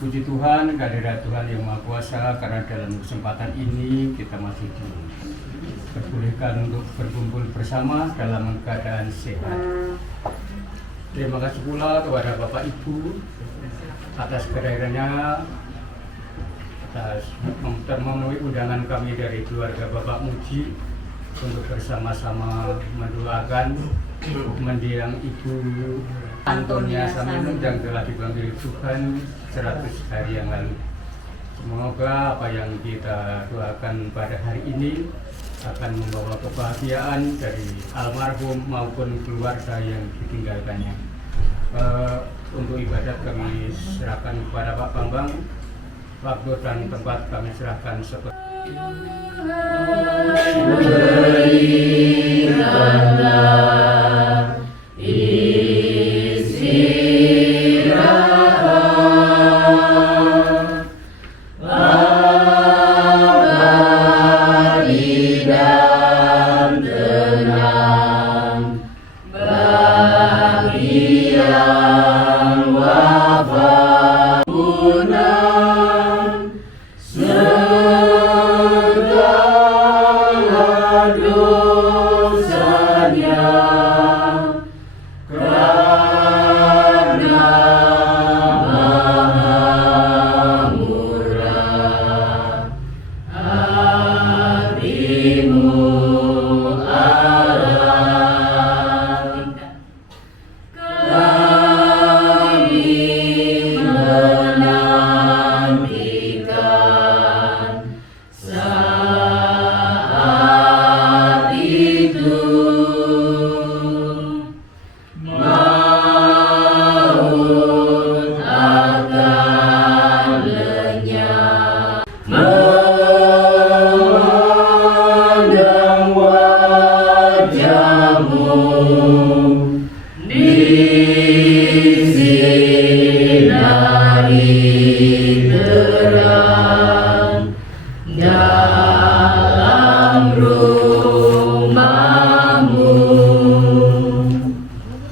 Puji Tuhan, kehadirat Tuhan yang Maha Kuasa, karena dalam kesempatan ini kita masih diperbolehkan untuk berkumpul bersama dalam keadaan sehat. Terima kasih pula kepada Bapak Ibu atas kehadirannya, atas memenuhi undangan kami dari keluarga Bapak Muji untuk bersama-sama mendoakan mendiang Ibu Antonia Saminum yang telah dipanggil Tuhan 100 hari yang lalu. Semoga apa yang kita doakan pada hari ini akan membawa kebahagiaan dari almarhum maupun keluarga yang ditinggalkannya. Untuk ibadat kami serahkan kepada Pak Bambang. Waktu dan tempat kami serahkan seperti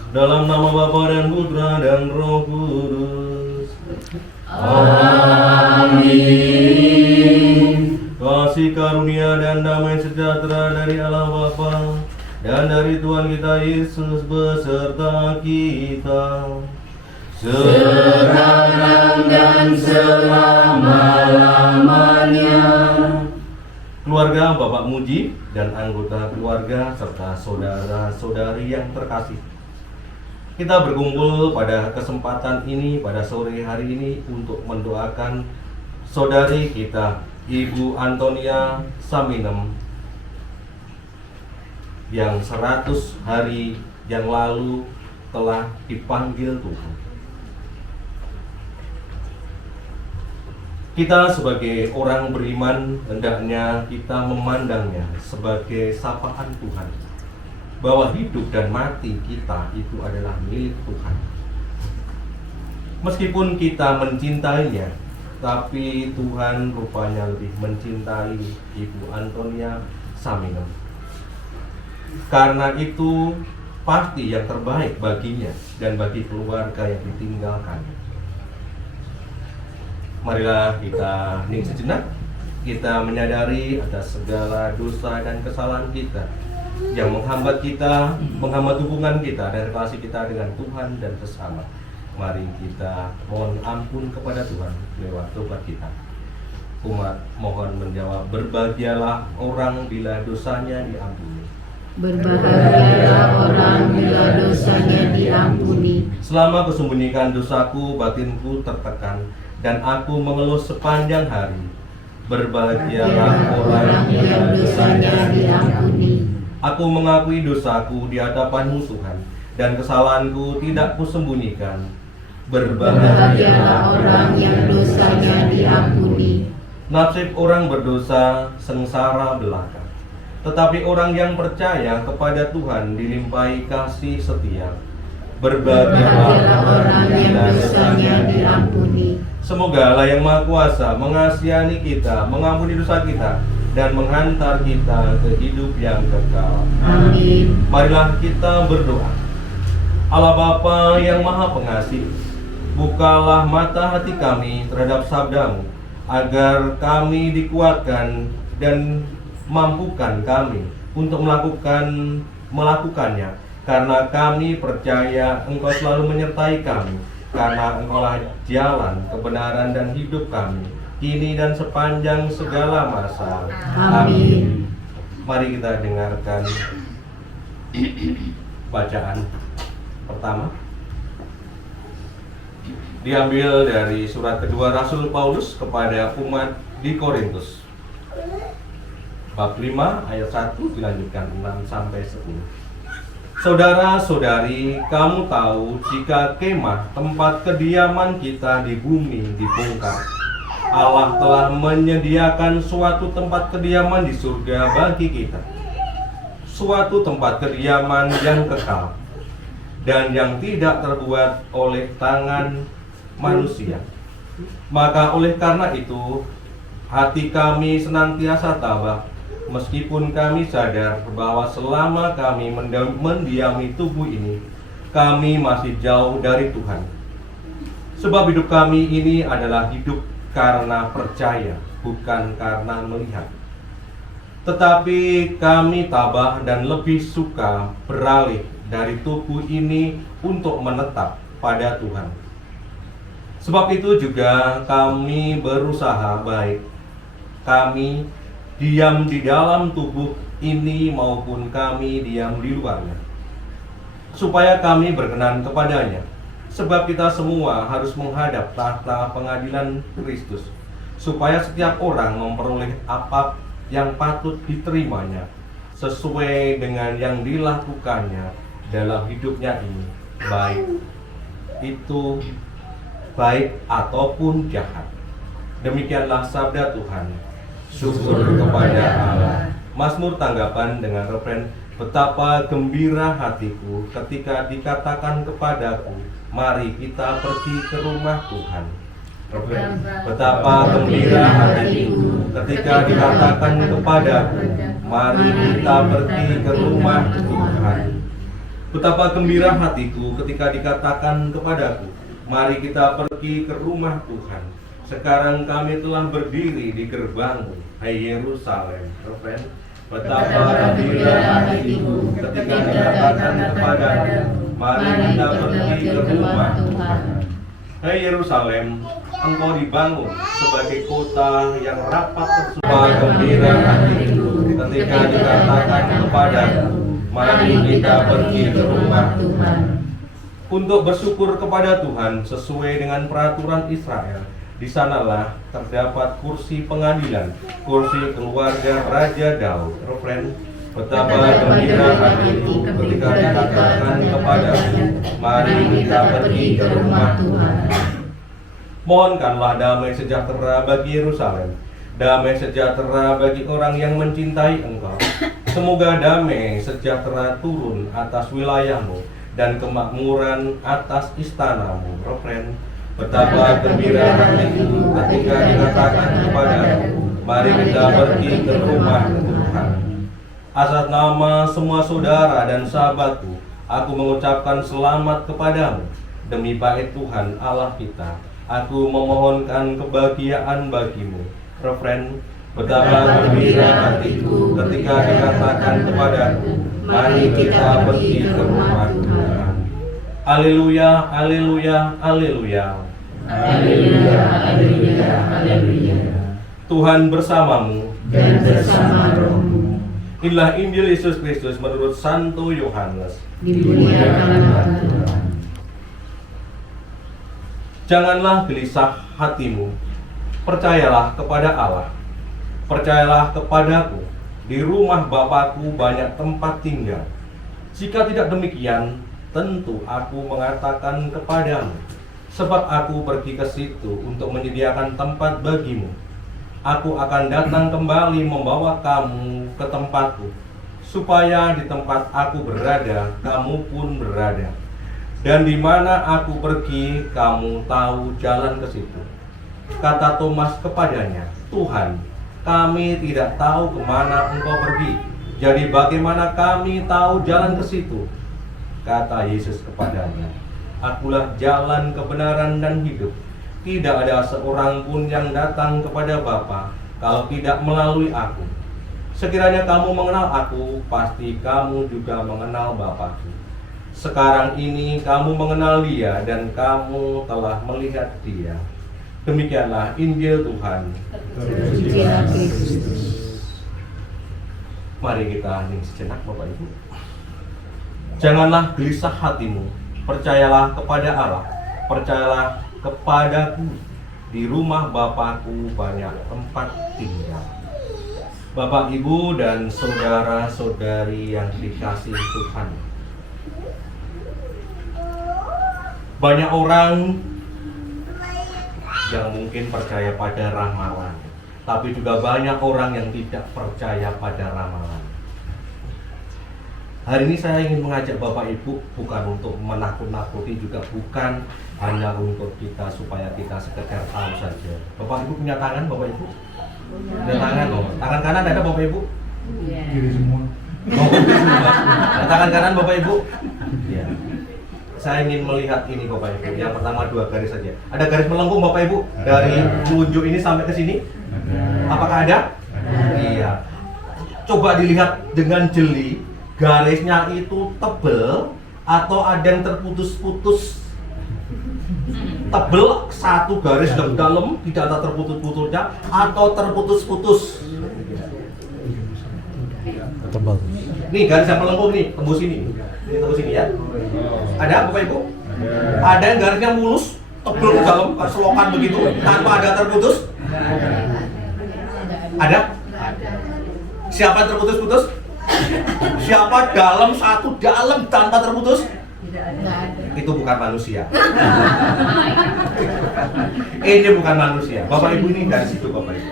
dalam nama Bapa dan Putra dan Roh Kudus. Amin. Kasih karunia dan damai sejahtera dari Allah Bapa dan dari Tuhan kita Yesus beserta kita sekarang dan selama-lamanya. Keluarga Bapak Muji dan anggota keluarga serta saudara-saudari yang terkasih, kita berkumpul pada kesempatan ini, pada sore hari ini untuk mendoakan saudari kita Ibu Antonia Saminum yang 100 hari yang lalu telah dipanggil Tuhan. Kita sebagai orang beriman hendaknya kita memandangnya sebagai sapaan Tuhan, bahwa hidup dan mati kita itu adalah milik Tuhan. Meskipun kita mencintainya, tapi Tuhan rupanya lebih mencintai Ibu Antonia Saminum. Karena itu pasti yang terbaik baginya dan bagi keluarga yang ditinggalkannya. Marilah kita hening sejenak, kita menyadari atas segala dosa dan kesalahan kita yang menghambat hubungan kita dan relasi kita dengan Tuhan dan sesama. Mari kita mohon ampun kepada Tuhan lewat tobat kita. Umat mohon menjawab, berbahagialah orang bila dosanya diampuni. Berbahagialah orang bila dosanya diampuni. Selama kusembunyikan dosaku, batinku tertekan, dan aku mengeluh sepanjang hari. Berbahagialah orang bila dosanya diampuni. Aku mengakui dosaku di hadapan-Mu Tuhan, dan kesalahanku tidak kusembunyikan. Berbahagialah orang yang dosanya diampuni. Nasib orang berdosa sengsara belaka, tetapi orang yang percaya kepada Tuhan dilimpahi kasih setia. Berbahagialah orang yang dosanya diampuni. Semoga Allah yang Maha Kuasa mengasihani kita, mengampuni dosa kita, dan menghantar kita ke hidup yang kekal. Amin. Marilah kita berdoa. Allah Bapa yang Maha Pengasih, bukalah mata hati kami terhadap sabda-Mu, agar kami dikuatkan dan mampukan kami untuk melakukannya, karena kami percaya Engkau selalu menyertai kami, karena Engkaulah jalan, kebenaran, dan hidup kami, kini dan sepanjang segala masa. Amin. Mari kita dengarkan bacaan pertama. Diambil dari surat kedua Rasul Paulus kepada umat di Korintus. Bab 5 ayat 1 dilanjutkan 6 sampai 10. Saudara-saudari, kamu tahu jika kemah tempat kediaman kita di bumi dibongkar, Allah telah menyediakan suatu tempat kediaman di surga bagi kita. Suatu tempat kediaman yang kekal dan yang tidak terbuat oleh tangan manusia. Maka oleh karena itu, hati kami senantiasa tabah, meskipun kami sadar bahwa selama kami mendiami tubuh ini, kami masih jauh dari Tuhan. Sebab hidup kami ini adalah hidup karena percaya, bukan karena melihat. Tetapi kami tabah dan lebih suka beralih dari tubuh ini untuk menetap pada Tuhan. Sebab itu juga kami berusaha baik kami diam di dalam tubuh ini maupun kami diam di luarnya, supaya kami berkenan kepadanya. Sebab kita semua harus menghadap tahta pengadilan Kristus, supaya setiap orang memperoleh apa yang patut diterimanya sesuai dengan yang dilakukannya dalam hidupnya ini, baik ataupun jahat. Demikianlah sabda Tuhan. Syukur kepada Allah. Mazmur tanggapan dengan refren, betapa gembira hatiku ketika dikatakan kepadaku, mari kita pergi ke rumah Tuhan. Refren, betapa gembira hatiku ketika dikatakan kepadaku, mari kita pergi ke rumah Tuhan. Betapa gembira hatiku ketika dikatakan kepadaku, mari kita pergi ke rumah Tuhan. Sekarang kami telah berdiri di gerbangmu, hai Yerusalem. Refren, betapa gembira hatiku ketika dikatakan kepadaku, mari kita pergi ke rumah Tuhan. Hai Yerusalem, engkau dibangun sebagai kota yang rapat tersusun. Betapa gembira hatiku ketika dikatakan kepadaku, mari kita pergi ke rumah Tuhan. Untuk bersyukur kepada Tuhan sesuai dengan peraturan Israel. Di sanalah terdapat kursi pengadilan, kursi keluarga Raja Daud. Refren, betapa gembira hatiku ketika dikatakan kepadaku, mari kita pergi ke rumah Tuhan. Mohonkanlah damai sejahtera bagi Yerusalem, damai sejahtera bagi orang yang mencintai Engkau. Semoga damai sejahtera turun atas wilayahmu dan kemakmuran atas istanamu. Refren, betapa gembira hatiku ketika dikatakan kepadaku, mari kita pergi ke rumah Tuhan. Atas nama semua saudara dan sahabatku, aku mengucapkan selamat kepadamu. Demi baik Tuhan Allah kita, aku memohonkan kebahagiaan bagimu. Refren, betapa gembira hatiku ketika dikatakan kepadaku, mari kita pergi ke rumah Tuhan. Haleluya, haleluya, haleluya. Haleluya, haleluya, haleluya. Tuhan bersamamu Dan bersama rohmu. Inilah Injil Yesus Kristus menurut Santo Yohanes. Dimuliakanlah Tuhan. Janganlah gelisah hatimu. Percayalah kepada Allah. Percayalah kepadaku. Di rumah Bapakku banyak tempat tinggal. Jika tidak demikian, tentu aku mengatakan kepadamu, sebab aku pergi ke situ untuk menyediakan tempat bagimu. Aku akan datang kembali membawa kamu ke tempatku, supaya di tempat aku berada, kamu pun berada. Dan di mana aku pergi, kamu tahu jalan ke situ. Kata Thomas kepadanya, Tuhan, kami tidak tahu kemana engkau pergi. Jadi bagaimana kami tahu jalan ke situ? Kata Yesus kepadanya, Akulah jalan, kebenaran, dan hidup. Tidak ada seorang pun yang datang kepada Bapa kalau tidak melalui aku. Sekiranya kamu mengenal aku, pasti kamu juga mengenal Bapa-Ku. Sekarang ini kamu mengenal Dia dan kamu telah melihat Dia. Demikianlah Injil Tuhan. Terpujilah Kristus. Mari kita hening sejenak Bapak Ibu. Janganlah gelisah hatimu. Percayalah kepada Allah. Percayalah kepadaku. Di rumah Bapakku banyak tempat tinggal. Bapak, Ibu, dan saudara-saudari yang dikasihi Tuhan. Banyak orang yang mungkin percaya pada ramalan, tapi juga banyak orang yang tidak percaya pada ramalan. Hari ini saya ingin mengajak Bapak Ibu bukan untuk menakut-nakuti, juga bukan hanya untuk kita supaya kita sekedar tahu saja. Bapak Ibu punya tangan, Bapak Ibu? Punya tangan, oh. Tangan kanan ada Bapak Ibu? Kiri semua. Oh, tangan kanan Bapak Ibu? Ya. Saya ingin melihat ini Bapak Ibu. Yang pertama 2 garis saja. Ada garis melengkung Bapak Ibu dari telunjuk ini sampai ke sini? Apakah ada? Iya. Coba dilihat dengan jeli, garisnya itu tebal atau ada yang terputus-putus? Tebal satu garis yang dalam, tidak ada terputus-putusnya, atau terputus-putus? Tebal. Nih garis yang melengkung nih, tembus ini. Ini tembus ini ya. Ada Bapak Ibu? Ada yang garisnya mulus, tebal ke dalam, selokan begitu, tanpa ada terputus? Ada? Siapa yang terputus-putus? Siapa dalam satu dalam tanpa terputus? Itu bukan manusia. Ini bukan manusia. Bapak Ibu ini dari situ Bapak Ibu.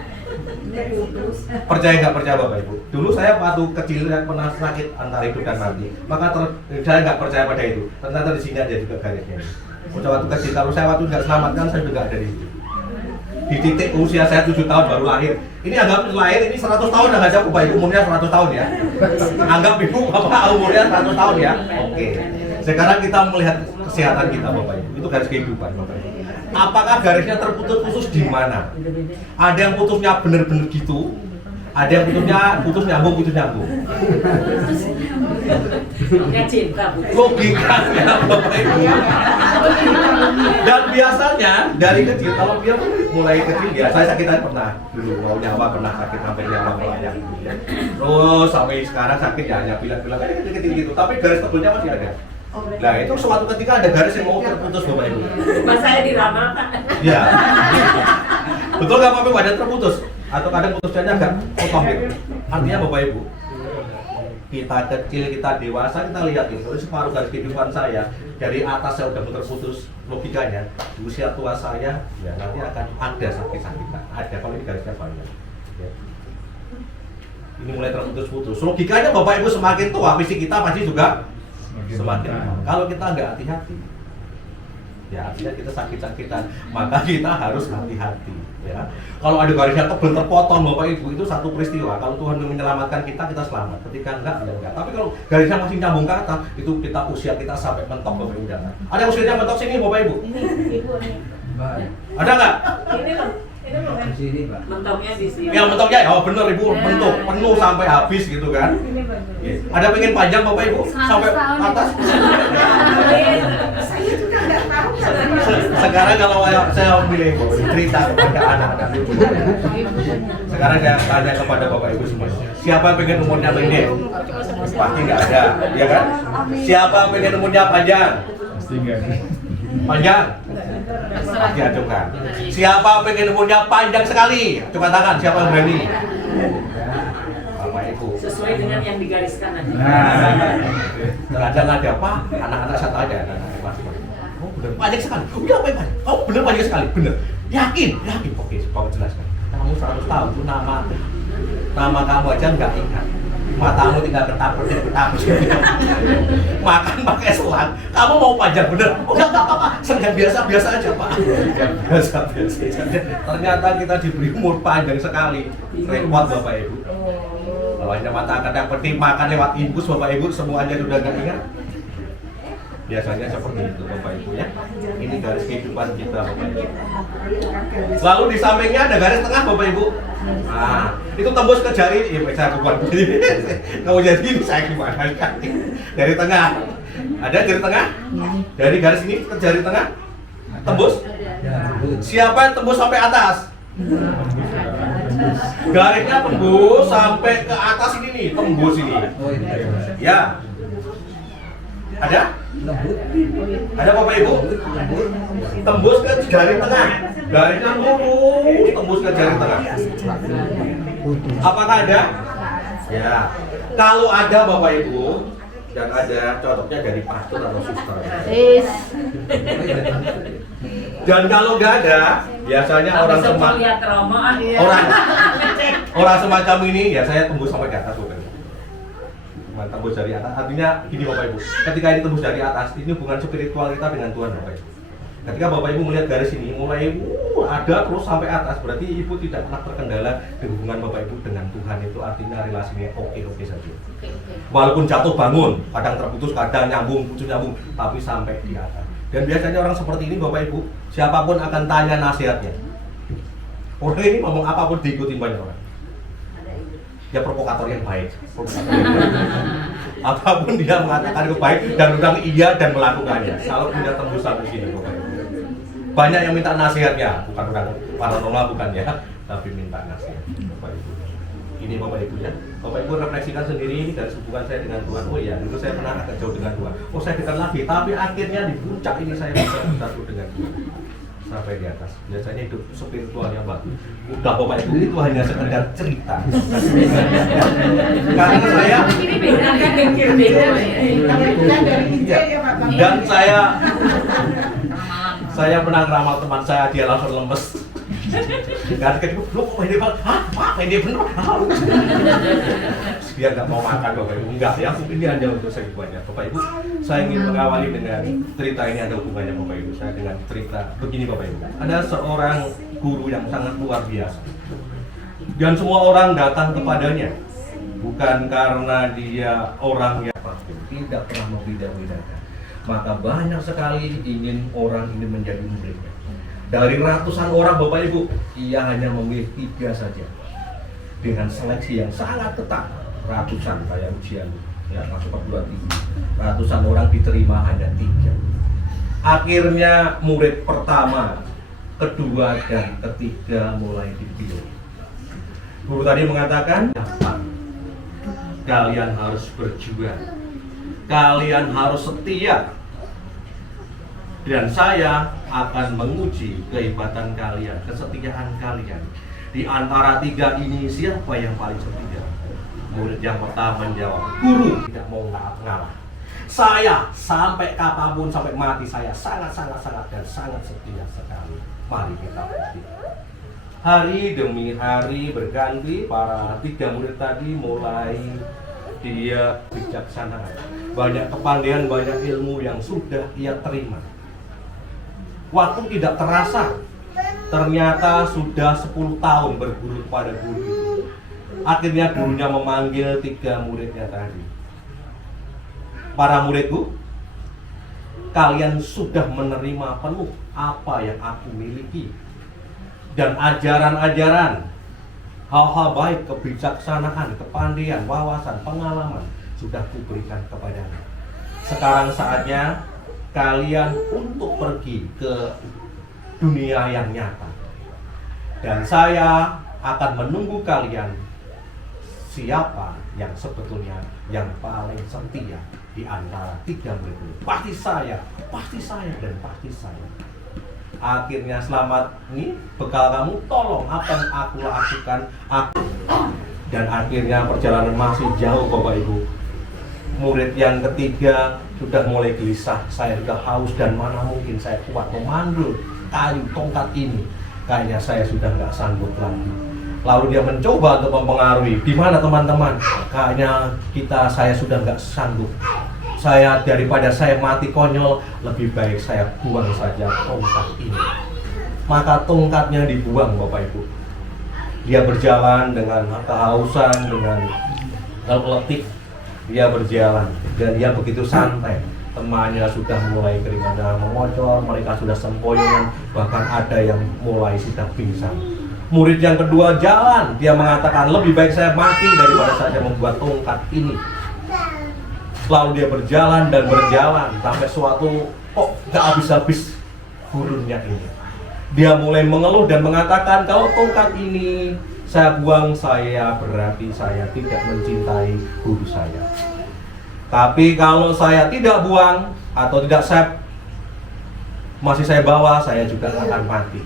Percaya nggak percaya Bapak Ibu? Dulu saya waktu kecil yang pernah sakit antara hidup dan mati, maka saya nggak percaya pada itu. Ternyata di sini ada juga garisnya. Waktu kecil, kalau saya waktu nggak selamatkan, saya juga ada di situ. Di titik usia saya 7 tahun baru lahir. Ini anggap lahir ini 100 tahun dah aja Bapak Ibu, umurnya 100 tahun ya. Anggap Ibu Bapak umurnya 100 tahun ya. Oke. Sekarang kita melihat kesehatan kita Bapak Ibu. Itu garis kehidupan Bapak Ibu. Apakah garisnya terputus-putus di mana? Ada yang putusnya benar-benar gitu. Ada yang putus nyambung. Logikanya Bapak Ibu. Dan biasanya dari kecil, kalau dia mulai kecil ya, saya sakit pernah dulu, mau nyawa pernah sakit sampai nyawa melayang. Terus sampai sekarang sakit ya hanya bilang-bilang kayak kecil-kecil gitu, tapi garis tebelnya masih ada. Nah itu suatu ketika ada garis yang mau terputus Bapak Ibu. Mas saya diramalkan. Ya. Betul nggak Bapak Ibu, ada terputus? Atau kadang putusnya agak potong gitu. Artinya Bapak Ibu, kita kecil, kita dewasa, kita lihat itu separuh garis kehidupan saya dari atas saya udah terputus. Logikanya di usia tua saya ya nanti akan ada sakit-sakitan. Ada kalau ini garisnya banyak ya. Ini mulai terputus-putus. Logikanya Bapak Ibu semakin tua fisik kita pasti juga semakin tua. Kalau kita nggak hati-hati ya artinya kita sakit-sakitan, maka kita harus hati-hati ya. Kalau ada garisnya tebal terpotong Bapak Ibu, itu satu peristiwa. Kalau Tuhan menyelamatkan kita, kita selamat. Ketika enggak, ya enggak. Tapi kalau garisnya masih nyambung ke atas, itu kita usia kita sampai mentok Bapak Ibu. Ada yang usianya mentok sini Bapak Ibu? Ini Ibu nih. Ada enggak? Ini Bang. Ini Bang. Di sini Pak. Mentoknya di sini. Yang mentoknya, oh bener Ibu, mentok penuh sampai habis gitu kan. Ini Bang. Ada pengen panjang Bapak Ibu? Sampai atas? Saya juga enggak tahu. Sekarang kalau saya milih cerita kepada anak-anak ibu, sekarang saya tanya kepada Bapak Ibu semua, siapa yang pengen umurnya pendek? Pasti nggak ada, ya kan? Siapa yang pengen umurnya panjang? Pasti enggak. Panjang? Pasti ajukan. Siapa yang pengen umurnya panjang sekali? Coba tangan, siapa yang berani? Bapak Ibu. Ingat yang digariskan aja. Kadang ada apa? Anak-anak satu aja, anak-anak kelas. Oh benar, banyak sekali. Udah banyak. Oh benar banyak sekali, benar. Yakin. Oke, kamu jelaskan. Kamu 100 tahun itu nama kamu aja nggak ingat. Matamu tinggal ketaput. Makan pakai selang. Kamu mau panjang bener? Oh nggak apa-apa. Yang biasa aja Pak. Yang biasa aja. Ternyata kita diberi umur panjang sekali. Repot Bapak Ibu. Kalau hanya mata kadang penting makan lewat infus Bapak Ibu semuanya sudah nggak ingat. Biasanya seperti itu Bapak Ibu ya. Ini garis kehidupan kita Bapak Ibu. Lalu di sampingnya ada garis tengah Bapak Ibu. Nah, itu tembus ke jari, saya bukan begini. Kalau jadi ini saya gimana? Jari tengah. Ada jari tengah? Dari garis ini ke jari tengah tembus. Siapa yang tembus sampai atas? Garisnya tembus sampai ke atas ini nih, tembus ini. Ya. Ada? Ada Bapak Ibu? Tembus ke jari tengah. Garisnya lurus, tembus ke jari tengah. Apakah ada? Ya. Kalau ada Bapak Ibu, dan ada cocoknya dari pastor atau suster. Dan kalau nggak ada, biasanya orang semacam ini ya saya tembus sampai ke atas bukan. Tembus dari atas, artinya gini Bapak Ibu, ketika ini tembus dari atas, ini hubungan spiritual kita dengan Tuhan Bapak Ibu. Ketika Bapak Ibu melihat garis ini mulai ada terus sampai atas, berarti Ibu tidak pernah terkendala di hubungan Bapak Ibu dengan Tuhan, itu artinya relasinya oke saja. Walaupun jatuh bangun, kadang terputus, kadang nyambung, putus nyambung, tapi sampai di atas. Dan biasanya orang seperti ini Bapak Ibu, siapapun akan tanya nasihatnya. Orang ini ngomong apapun diikutin banyak orang. Ya provokator yang baik. Apapun dia mengatakan itu baik dan orang iya dan melakukannya. Kalau punya tembusan di sini Bapak Ibu. Banyak yang minta nasihatnya, bukan orang paranormal bukan ya, tapi minta nasihat Bapak Ibu. Ini Bapak Ibu ya. Bapak Ibu refleksikan sendiri dari hubungan saya dengan Tuhan. Oh iya, dulu saya pernah agak jauh dengan Tuhan. Oh saya dekat lagi, tapi akhirnya di puncak ini saya bisa bersatu dengan Tuhan. Sampai di atas. Biasanya hidup spiritual yang bagus. Udah Bapak Ibu, itu hanya sekedar cerita. Karena saya dan saya pernah ngeramal teman saya, dia langsung lemes. Kan kedua, lu kok main dia bener? Hah? Pak, main dia bener? Dia nggak mau makan Bapak Ibu. Enggak ya, ini hanya untuk saya banyak. Bapak Ibu, saya ingin mengawali dengan cerita ini ada hubungannya Bapak Ibu. Saya dengan cerita begini Bapak Ibu. Ada seorang guru yang sangat luar biasa. Dan semua orang datang kepadanya. Bukan karena dia orang yang tidak pernah membeda-bedakan. Maka banyak sekali orang ingin menjadi muridnya. Dari ratusan orang Bapak Ibu, ia hanya memilih 3 saja. Dengan seleksi yang sangat ketat, ratusan kayak ujian ya, masuk perguruan tinggi. Ratusan orang diterima hanya 3. Akhirnya murid pertama, kedua dan ketiga mulai dipilih. Guru tadi mengatakan, kalian harus berjuang, kalian harus setia. Dan saya akan menguji kehebatan kalian, kesetiaan kalian. Di antara 3 ini siapa yang paling setia? Murid yang pertama menjawab, guru tidak mau ngalah. Saya sampai kapanpun, sampai mati saya sangat dan sangat setia sekali. Mari kita buktikan. Hari demi hari berganti, para 3 murid tadi mulai dia bijaksana. Banyak kepandaian, banyak ilmu yang sudah ia terima. Waktu tidak terasa, ternyata sudah 10 tahun berguru kepada guru itu. Akhirnya gurunya memanggil 3 muridnya tadi. Para muridku, kalian sudah menerima penuh apa yang aku miliki. Dan ajaran-ajaran, hal-hal baik, kebijaksanaan, kepandaian, wawasan, pengalaman sudah kuberikan kepadamu. Sekarang saatnya kalian untuk pergi ke dunia yang nyata. Dan saya akan menunggu kalian siapa yang sebetulnya yang paling setia di antara 3 murid ini. Pasti saya, dan pasti saya. Akhirnya selamat nih bekal kamu, tolong apa yang aku lakukan. Dan akhirnya perjalanan masih jauh Bapak Ibu. Murid yang ketiga sudah mulai gelisah, saya sudah haus dan mana mungkin saya kuat memandu kayu tongkat ini. Kayaknya saya sudah nggak sanggup lagi. Lalu dia mencoba untuk mempengaruhi. Gimana teman-teman? Kayaknya saya sudah nggak sanggup. Daripada saya mati konyol, lebih baik saya buang saja tongkat ini. Maka tongkatnya dibuang Bapak Ibu. Dia berjalan dengan kehausan, dengan letih. Dia berjalan dan dia begitu santai. Temannya sudah mulai keringatnya mengocor, mereka sudah sempoyongan, bahkan ada yang mulai sudah pingsan. Murid yang kedua jalan, dia mengatakan lebih baik saya mati daripada saya membuat tongkat ini. Lalu dia berjalan dan berjalan sampai suatu kok gak habis-habis gurunnya ini. Dia mulai mengeluh dan mengatakan kalau tongkat ini saya buang, saya berarti saya tidak mencintai guru saya. Tapi kalau saya tidak buang atau masih saya bawa, saya juga akan mati.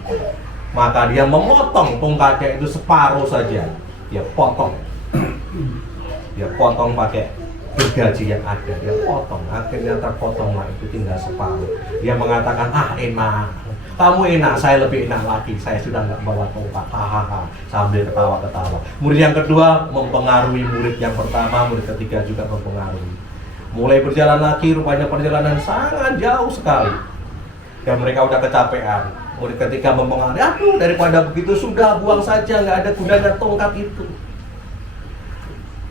Maka dia memotong tongkatnya itu separuh saja. Dia potong. Dia potong pakai gergaji yang ada. Dia potong. Akhirnya terpotonglah itu tinggal separuh. Dia mengatakan, enak. Kamu enak, saya lebih enak lagi. Saya sudah nggak bawa tongkat. Hahaha. Sambil ketawa-ketawa. Murid yang kedua mempengaruhi murid yang pertama, murid ketiga juga mempengaruhi. Mulai berjalan lagi, rupanya perjalanan sangat jauh sekali. Dan mereka udah kecapean. Murid ketiga mempengaruhi, aduh daripada begitu sudah buang saja, nggak ada gunanya tongkat itu.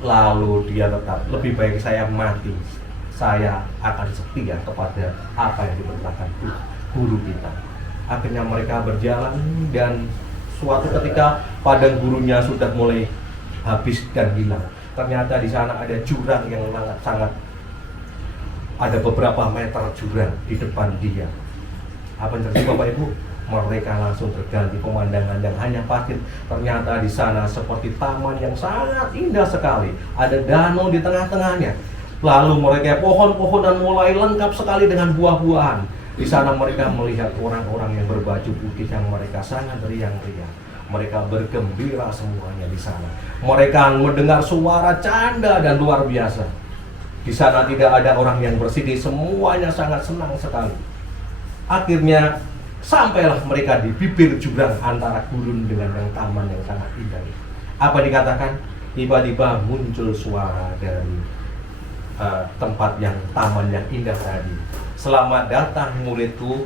Lalu dia tetap, lebih baik saya mati. Saya akan setia kepada apa yang diperintahkan guru kita. Akhirnya mereka berjalan dan suatu ketika padang gurunya sudah mulai habis dan hilang. Ternyata di sana ada jurang yang sangat ada beberapa meter jurang di depan dia. Apa yang terjadi Bapak Ibu? Mereka langsung terganti pemandangan yang hanya pasir. Ternyata di sana seperti taman yang sangat indah sekali. Ada danau di tengah-tengahnya. Lalu mereka pohon-pohonan mulai lengkap sekali dengan buah-buahan. Di sana mereka melihat orang-orang yang berbaju putih yang mereka sangat riang-riang. Mereka bergembira semuanya di sana. Mereka mendengar suara canda dan luar biasa. Di sana tidak ada orang yang bersedih, semuanya sangat senang sekali. Akhirnya sampailah mereka di bibir jurang antara gurun dengan yang taman yang sangat indah. Apa dikatakan? Tiba-tiba muncul suara dari tempat yang taman yang indah tadi. Selamat datang muridku.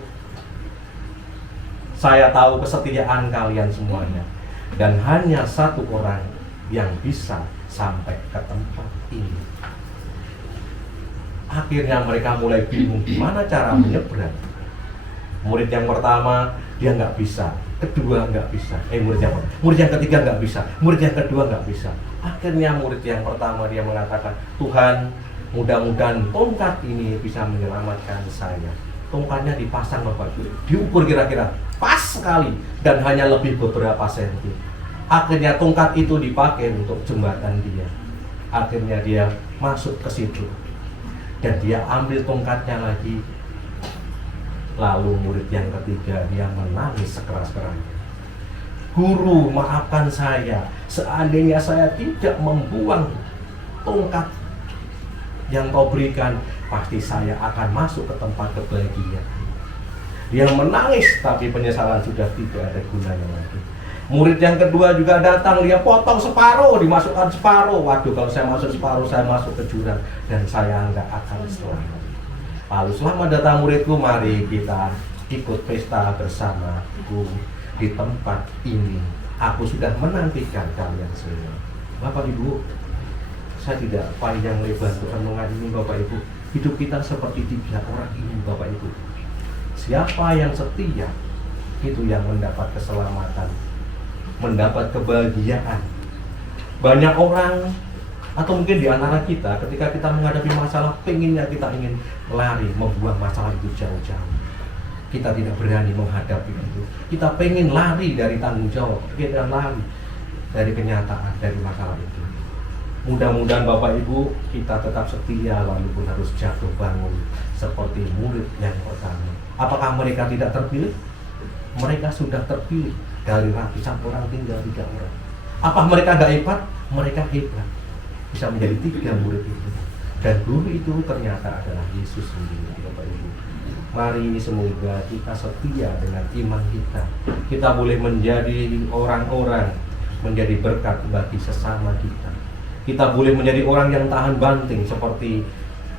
Saya tahu kesetiaan kalian semuanya. Dan hanya satu orang yang bisa sampai ke tempat ini. Akhirnya mereka mulai bingung gimana cara menyeberang. Murid yang pertama dia nggak bisa, kedua nggak bisa, murid yang ketiga nggak bisa, murid yang kedua nggak bisa. Akhirnya murid yang pertama dia mengatakan, Tuhan, mudah-mudahan tongkat ini bisa menyelamatkan saya. Tongkatnya dipasang Bapak Ibu, diukur kira-kira pas sekali dan hanya lebih beberapa senti. Akhirnya tongkat itu dipakai untuk jembatan dia. Akhirnya dia masuk ke situ dan dia ambil tongkatnya lagi. Lalu murid yang ketiga dia menangis sekeras-kerasnya. Guru, maafkan saya. Seandainya saya tidak membuang tongkat yang kau berikan, pasti saya akan masuk ke tempat kebahagiaan. Dia menangis, tapi penyesalan sudah tidak ada gunanya lagi. Murid yang kedua juga datang, dia potong separuh, dimasukkan separuh. Waduh, kalau saya masuk separuh, saya masuk ke jurang dan saya nggak akan selamat. Lalu selamat datang muridku, mari kita ikut pesta bersamaku di tempat ini. Aku sudah menantikan kalian semua. Bapak Ibu, saya tidak panjang lebar untuk renungan ini Bapak Ibu. Hidup kita seperti tiga orang ini Bapak Ibu. Siapa yang setia, itu yang mendapat keselamatan, mendapat kebahagiaan. Banyak orang atau mungkin di antara kita ketika kita menghadapi masalah, pengennya kita ingin lari, membuang masalah itu jauh-jauh. Kita tidak berani menghadapi itu. Kita pengen lari dari tanggung jawab, kita lari dari kenyataan, dari masalah itu. Mudah-mudahan Bapak Ibu kita tetap setia walaupun harus jatuh bangun seperti murid yang pertama. Apakah mereka tidak terpilih? Mereka sudah terpilih. Dari ratusan orang tinggal 3 orang. Apa mereka gak hebat? Mereka hebat, bisa menjadi 3 murid itu. Dan guru itu ternyata adalah Yesus sendiri, Bapak Ibu. Mari ini semoga kita setia dengan iman kita. Kita boleh menjadi orang-orang, menjadi berkat bagi sesama kita. Kita boleh menjadi orang yang tahan banting seperti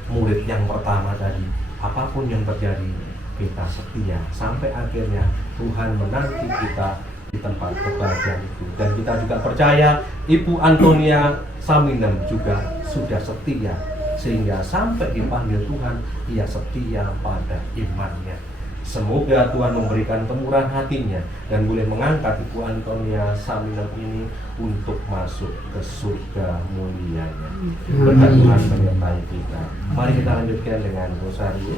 murid yang pertama tadi. Apapun yang terjadi, kita setia sampai akhirnya Tuhan menanti kita di tempat kebahagiaan itu. Dan kita juga percaya Ibu Antonia Saminem juga sudah setia, sehingga sampai dipanggil Tuhan, ia setia pada imannya. Semoga Tuhan memberikan kemurahan hatinya dan boleh mengangkat Ibu Antonia Saminem ini untuk masuk ke surga mulianya. Berkat Tuhan menyertai kita. Mari kita lanjutkan dengan rosario.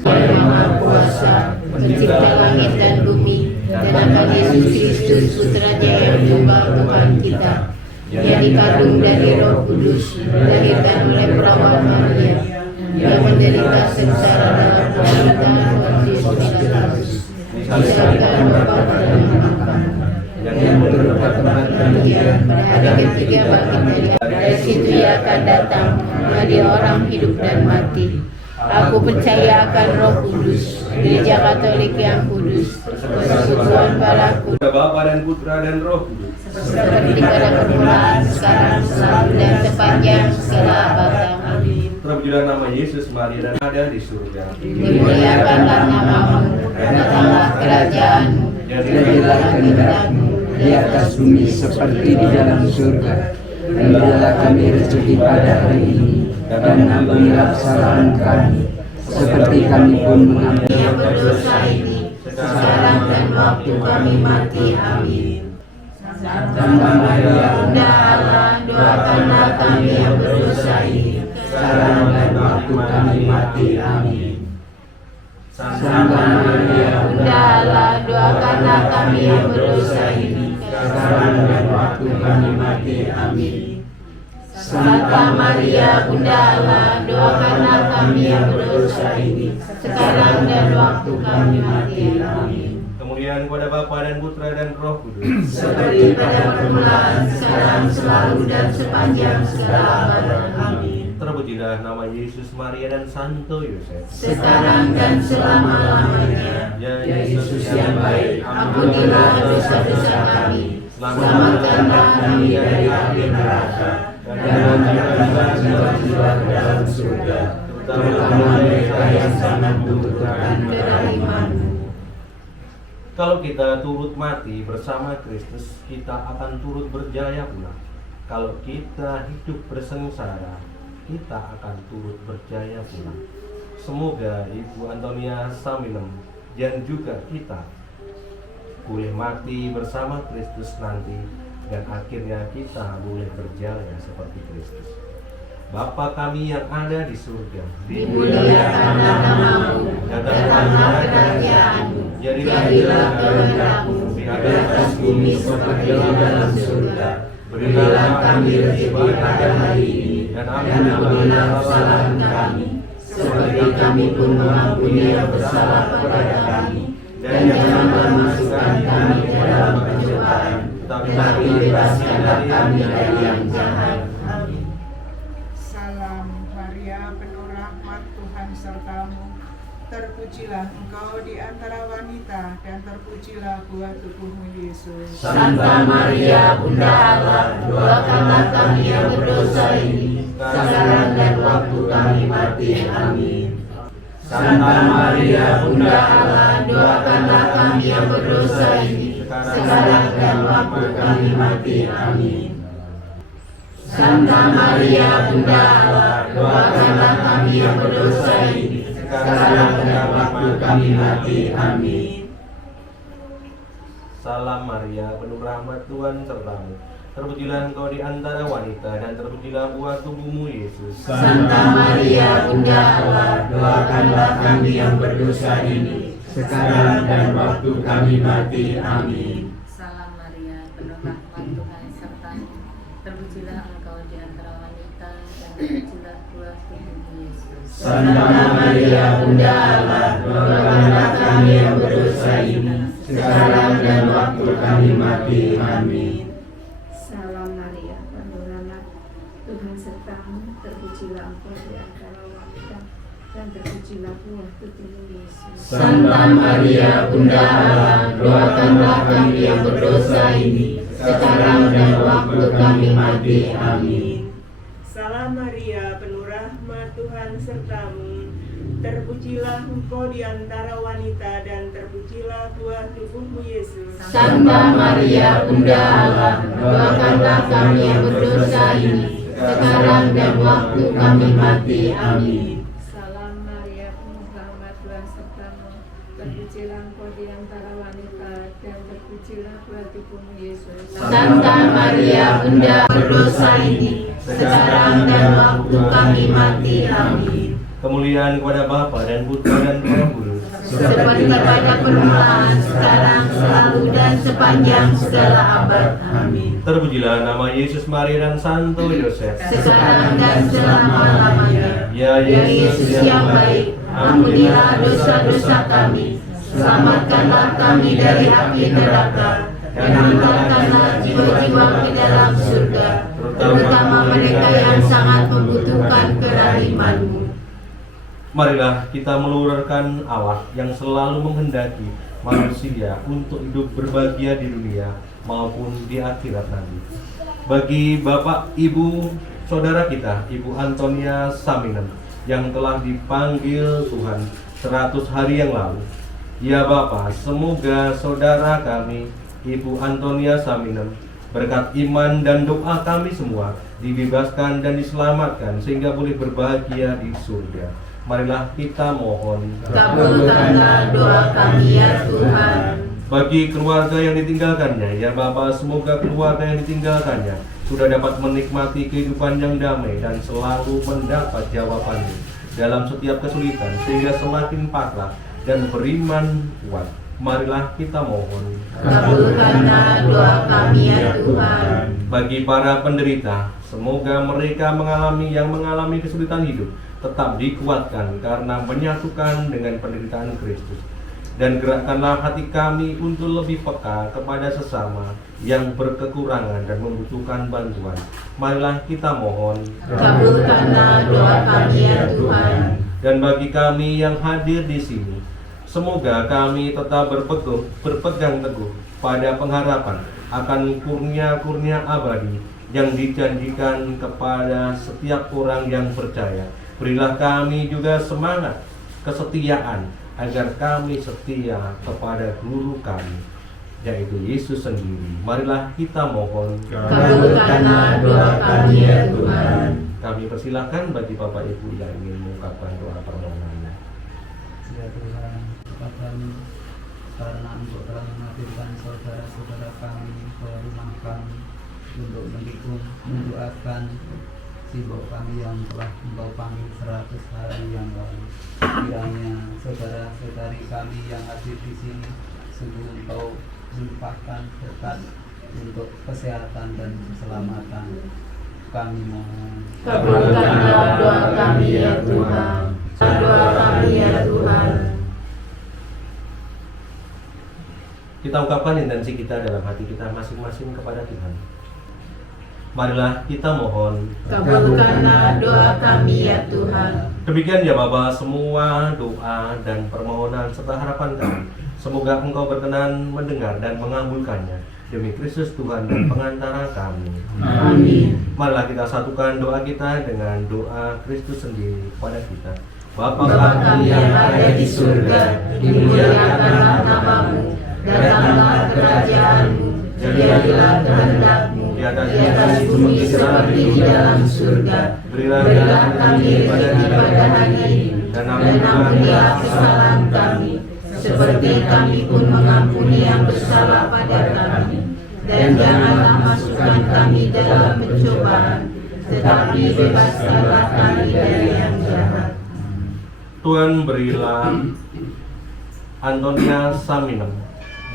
Yang Maha Kuasa, pencipta langit dan bumi, dan akan Yesus Kristus, putranya yang tunggal Tuhan kita, yang dikandung dari Roh Kudus, dilahirkan oleh perawan Maria, yang menderita sengsara dalam penderitaan Pontius Pilatus, disalibkan Bapa dan Bapa, yang turun ke tempat kematian, pada hari ketiga bangkit dari situ ia akan datang menjadi orang hidup dan mati. Aku percaya akan Roh Kudus, Gereja Katolik yang kudus, persekutuan balaku, Bapa dan Putra dan Roh Kudus, seperti pada permulaan, sekarang, selalu, dan sepanjang segala abad. Amin. terpujilah nama Yesus, Maria, dan ada di surga. Dimuliakanlah namamu, datanglah kerajaanmu, Jadilah kehendakmu di atas bumi seperti di dalam surga. Berilah kami rezeki pada hari ini, dan ampunilah kesalahan kami, seperti kami pun mengampuni yang berdosa ini, sekarang dan waktu kami mati. Amin. Santa Maria, Bunda Allah, doakanlah kami yang berdosa ini, sekarang dan waktu kami mati. Amin. Santa Maria, Bunda Allah, doakanlah kami yang berdosa ini, sekarang dan waktu kami mati. Amin. Santa Maria, Bunda Allah, doakanlah kami yang berdosa ini, sekarang dan waktu kami mati. Amin. Kemuliaan kepada Bapa dan Putra dan Roh Kudus, Seperti pada permulaan, sekarang, selalu, dan sepanjang segala abad. Amin. terpujilah nama Yesus, Maria, dan Santo Yosef. Sekarang dan selama-lamanya. Ya Yesus yang baik, Ampunilah dosa-dosa kami, selamatkanlah kami dari api neraka, dan angkatlah jiwa-jiwa ke dalam surga, terutama mereka yang sangat membutuhkan perahimmu. Kalau kita turut mati bersama Kristus, kita akan turut berjaya pula. Kalau kita hidup bersengsara, kita akan turut berjaya pula. Semoga Ibu Antonia Saminem dan juga kita boleh mati bersama Kristus nanti, dan akhirnya kita boleh berjaya seperti Kristus. Bapa kami yang ada di surga, Dimuliakanlah namamu, datanglah kerajaanmu, jadilah kehendakmu di atas bumi seperti di dalam surga. Berilah kami rezeki pada hari ini, dan ampunilah kesalahan kami, seperti kami pun mengampuni yang bersalah kepada kami. Dan janganlah masukkan kami ke dalam pencobaan, tetapi bebaskanlah kami dari yang jahat. Amin. Salam Maria, penuh rahmat, Tuhan sertamu. Terpujilah engkau di antara wanita, dan terpujilah buah tubuhmu Yesus. Santa Maria, Bunda Allah, doakanlah kami yang berdosa ini, sekarang dan waktu kami mati. Amin. Santa Maria, Bunda Allah, doakanlah kami yang berdosa ini, sekarang dan waktu kami mati. Amin. Santa Maria, Bunda Allah, doakanlah kami yang berdosa ini, sekarang dan waktu kami mati. Amin. Salam Maria, penuh rahmat, Tuhan sertamu. Terpujilah engkau di antara wanita, dan terpujilah buah tubuhmu Yesus. Santa Maria, Bunda Allah, doakanlah kami yang berdosa ini, sekarang dan waktu kami mati. Amin. Salam Maria, penuh rahmat, Tuhan sertamu. Terpujilah engkau di antara wanita, dan terpujilah buah tubuhmu Yesus. Santa Maria, Bunda Allah, doakanlah kami yang berdosa ini, sekarang dan waktu kami mati. Amin. terpujilah Engkau di antara wanita, dan terpujilah buah tubuhmu Yesus. Santa Maria, Bunda Allah, doakanlah kami yang berdosa ini, sekarang dan waktu kami mati. Amin. Salam Maria, penuh rahmat, Tuhan sertamu. Terpujilah engkau di antara wanita, dan terpujilah buah tubuhmu Yesus. Santa Maria, Bunda Allah, doakanlah kami yang berdosa ini, sekarang dan waktu kami mati. Amin. Salam Maria, penuh rahmat, Tuhan sertamu. Terpujilah engkau di antara wanita, dan terpujilah buah tubuhmu Yesus. Santa Maria, Bunda berdosa ini, sekarang dan waktu kami mati. Amin. Kemuliaan kepada Bapa dan Putra dan Roh Kudus. Seperti pada permulaan, sekarang, selalu, dan sepanjang segala abad. Amin. Terpujilah nama Yesus, Maria dan Santo Yosef. Sekarang dan selama-lamanya. Ya Yesus yang baik, ampunilah dosa-dosa kami, selamatkanlah kami dari api neraka, dan hantarkanlah jiwa-jiwa ke dalam surga, terutama mereka yang sangat membutuhkan kerahiman-Mu. Marilah kita meluahkan Allah yang selalu menghendaki manusia untuk hidup berbahagia di dunia maupun di akhirat nanti. Bagi Bapak, Ibu, Saudara kita, Ibu Antonia Saminem, yang telah dipanggil Tuhan 100 hari yang lalu. Ya Bapak, semoga saudara kami, Ibu Antonia Saminem, berkat iman dan doa kami semua, dibebaskan dan diselamatkan sehingga boleh berbahagia di surga. Marilah kita mohon. Kabulkanlah doa kami ya Tuhan. Bagi keluarga yang ditinggalkannya, ya Bapa, semoga keluarga yang ditinggalkannya sudah dapat menikmati kehidupan yang damai dan selalu mendapat jawabannya dalam setiap kesulitan, sehingga semakin pasrah dan beriman kuat. Marilah kita mohon. Kabulkanlah doa kami ya Tuhan. Bagi para penderita, semoga mereka mengalami kesulitan hidup tetap dikuatkan karena menyatukan dengan penderitaan Kristus. Dan gerakkanlah hati kami untuk lebih peka kepada sesama yang berkekurangan dan membutuhkan bantuan. Marilah kita mohon. Kabulkanlah doa kami ya Tuhan. Dan bagi kami yang hadir di sini, semoga kami tetap berpegang teguh pada pengharapan akan kurnia-kurnia abadi yang dijanjikan kepada setiap orang yang percaya. Berilah kami juga semangat, kesetiaan, agar kami setia kepada guru kami, yaitu Yesus sendiri. Marilah kita mohon. Kabulkanlah doa kami ya Tuhan. Kami persilahkan bagi Bapak Ibu yang ingin mengungkapkan doa permohonannya. Ya Tuhan, cepat kami karena Engkau telah menghadirkan saudara-saudara kami ke rumah kami untuk mendukung, mendoakan simbol kami yang telah Engkau panggil 100 hari yang lalu. Kiranya saudara-saudari kami yang hadir di sini sungguh Engkau limpahkan berkat untuk kesehatan dan keselamatan. Kami mohon. Kabulkanlah doa kami ya Tuhan. Doa kami ya Tuhan. Kita ungkapkan intensi kita dalam hati kita masing-masing kepada Tuhan. Marilah kita mohon. Kabulkanlah doa kami ya Tuhan. Demikian ya Bapa, semua doa dan permohonan serta harapan kami, semoga Engkau berkenan mendengar dan mengabulkannya demi Kristus Tuhan dan pengantara kami. Amin. Marilah kita satukan doa kita dengan doa Kristus sendiri kepada kita. Bapa Kami yang ada di surga, dimuliakanlah nama-Mu, datanglah kerajaan-Mu, jadilah kehendak-Mu di atas bumi seperti di dalam surga. Berilah kami rezeki pada hari ini, dan ampunilah kesalahan kami, seperti kami pun mengampuni yang bersalah pada kami. Dan janganlah masukkan kami dalam pencobaan, tetapi bebaskanlah kami dari yang jahat. Tuhan berilah Antonia Saminem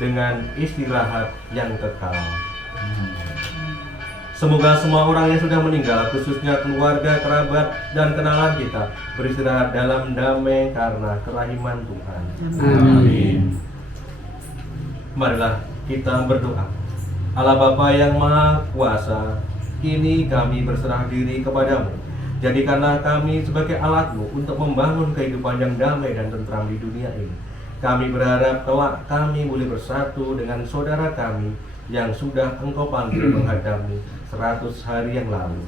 dengan istirahat yang kekal. Semoga semua orang yang sudah meninggal, khususnya keluarga, kerabat, dan kenalan kita, beristirahat dalam damai karena kerahiman Tuhan. Amin. Marilah kita berdoa. Allah Bapa yang Maha Kuasa, kini kami berserah diri kepadamu. Jadikanlah kami sebagai alat-Mu untuk membangun kehidupan yang damai dan tentram di dunia ini. Kami berharap kelak kami boleh bersatu dengan saudara kami yang sudah Engkau panggil menghadapi 100 hari yang lalu.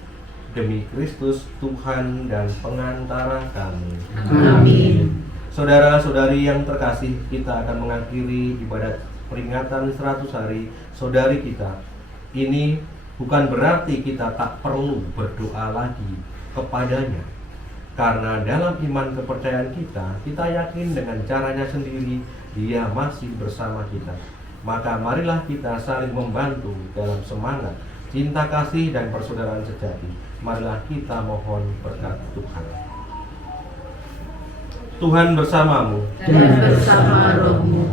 Demi Kristus Tuhan dan pengantara kami. Amin. Saudara-saudari yang terkasih, kita akan mengakhiri ibadat peringatan 100 hari saudari kita. Ini bukan berarti kita tak perlu berdoa lagi kepadanya. Karena dalam iman kepercayaan kita yakin dengan caranya sendiri Dia masih bersama kita. Maka marilah kita saling membantu dalam semangat cinta kasih dan persaudaraan sejati. Marilah kita mohon berkat Tuhan. Tuhan bersamamu Dan bersama rohmu.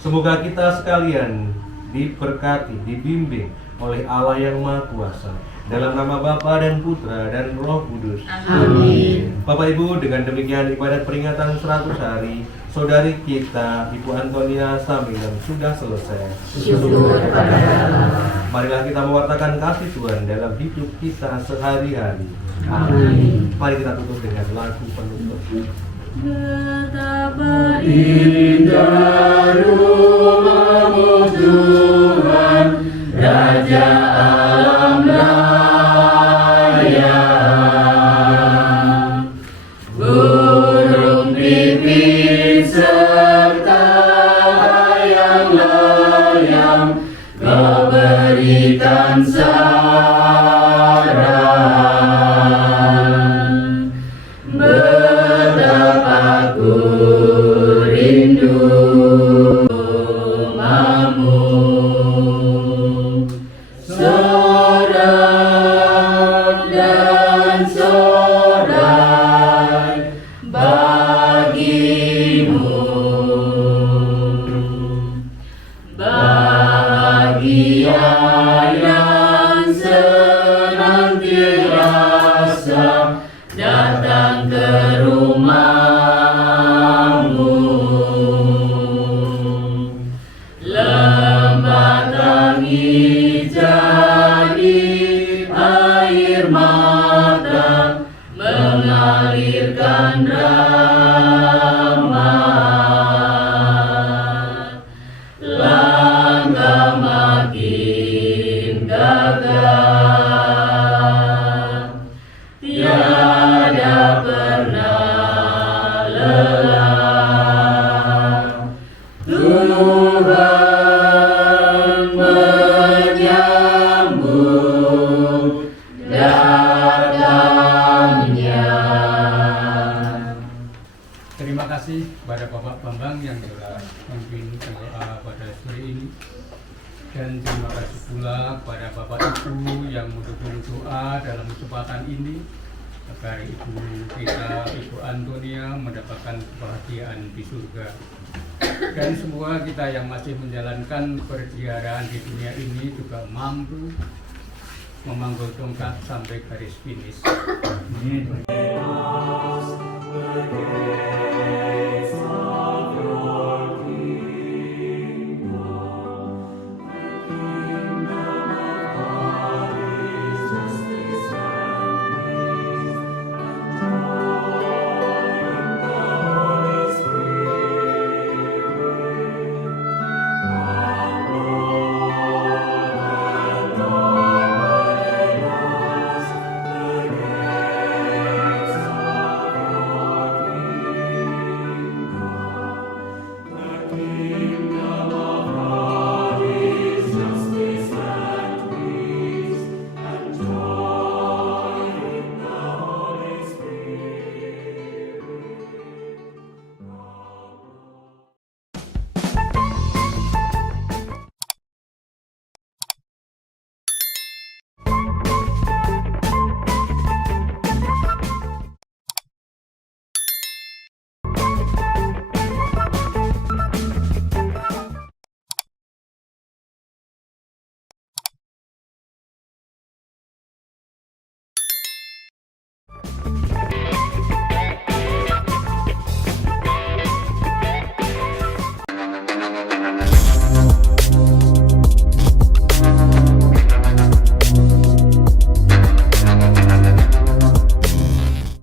Semoga kita sekalian diberkati, dibimbing oleh Allah yang Maha Kuasa. Dalam nama Bapa dan Putra dan Roh Kudus. Amin. Bapak Ibu, dengan demikian ibadat peringatan 100 hari saudari kita Ibu Antonia Samilem sudah selesai. Syukur pada Allah. Marilah kita mewartakan kasih Tuhan dalam hidup kita sehari-hari. Amin. Mari kita tutup dengan lagu penutup. Betapa Indah rumah-Mu Tuhan, Raja alam raya. Burung pipit serta layang-layang Kau berikan saran. Betapa ku rindu rumah-Mu, sorak dan sorai bagimu. Bahagia yang senantiasa datang ke rumah-Mu. Lembah tangis jadi air mata mengalirkan rahmat. Langkah makin gagah, tiada pernah lelah. Tuhan menyambut datangnya. Terima kasih kepada Bapak Bambang yang telah memimpin doa pada sore ini. Dan terima kasih pula kepada Bapak Ibu yang mendukung doa dalam kesempatan ini agar Ibu kita, Ibu Antonia, mendapatkan kebahagiaan di surga. Dan semua kita yang masih menjalankan perjalanan di dunia ini juga mampu memanggul tongkat sampai garis finish. Amin.